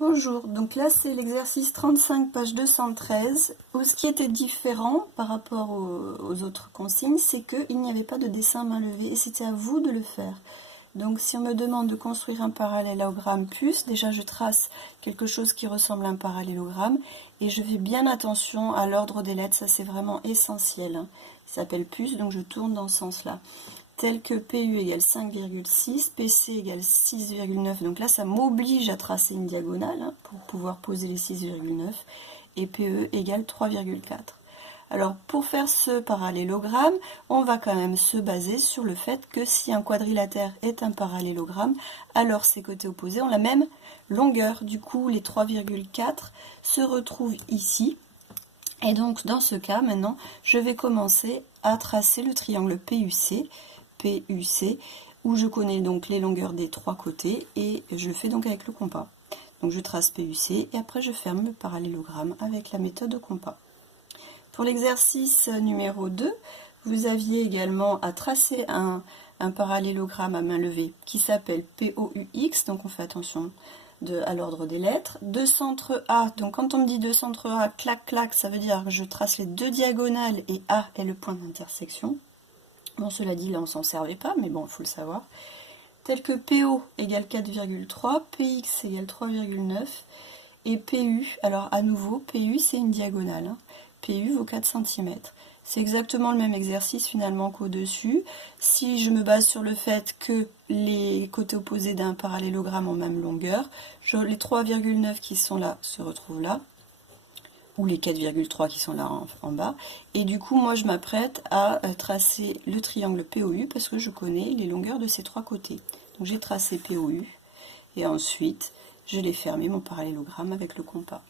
Bonjour, donc là c'est l'exercice 35, page 213, où ce qui était différent par rapport aux autres consignes, c'est qu'il n'y avait pas de dessin main levée et c'était à vous de le faire. Donc si on me demande de construire un parallélogramme puce, déjà je trace quelque chose qui ressemble à un parallélogramme et je fais bien attention à l'ordre des lettres, ça c'est vraiment essentiel. Il s'appelle puce, donc je tourne dans ce sens-là. Tel que PU égale 5,6, PC égale 6,9, donc là ça m'oblige à tracer une diagonale pour pouvoir poser les 6,9, et PE égale 3,4. Alors pour faire ce parallélogramme, on va quand même se baser sur le fait que si un quadrilatère est un parallélogramme, alors ses côtés opposés ont la même longueur. Du coup, les 3,4 se retrouvent ici. Et donc dans ce cas, maintenant, je vais commencer à tracer le triangle PUC, où je connais donc les longueurs des trois côtés et je le fais donc avec le compas. Donc je trace PUC et après je ferme le parallélogramme avec la méthode compas. Pour l'exercice numéro 2, vous aviez également à tracer un parallélogramme à main levée qui s'appelle POUX, donc on fait attention à l'ordre des lettres. Deux centres A, donc quand on me dit deux centres A, clac clac, ça veut dire que je trace les deux diagonales et A est le point d'intersection. Bon, cela dit, là on s'en servait pas, mais bon, il faut le savoir. Tel que PO égale 4,3, PX égale 3,9, et PU, alors à nouveau, PU c'est une diagonale, hein. PU vaut 4 cm. C'est exactement le même exercice finalement qu'au-dessus. Si je me base sur le fait que les côtés opposés d'un parallélogramme ont même longueur, les 3,9 qui sont là se retrouvent là, ou les 4,3 qui sont là en bas, et du coup moi je m'apprête à tracer le triangle POU parce que je connais les longueurs de ces trois côtés. Donc j'ai tracé POU, et ensuite je l'ai fermé mon parallélogramme avec le compas.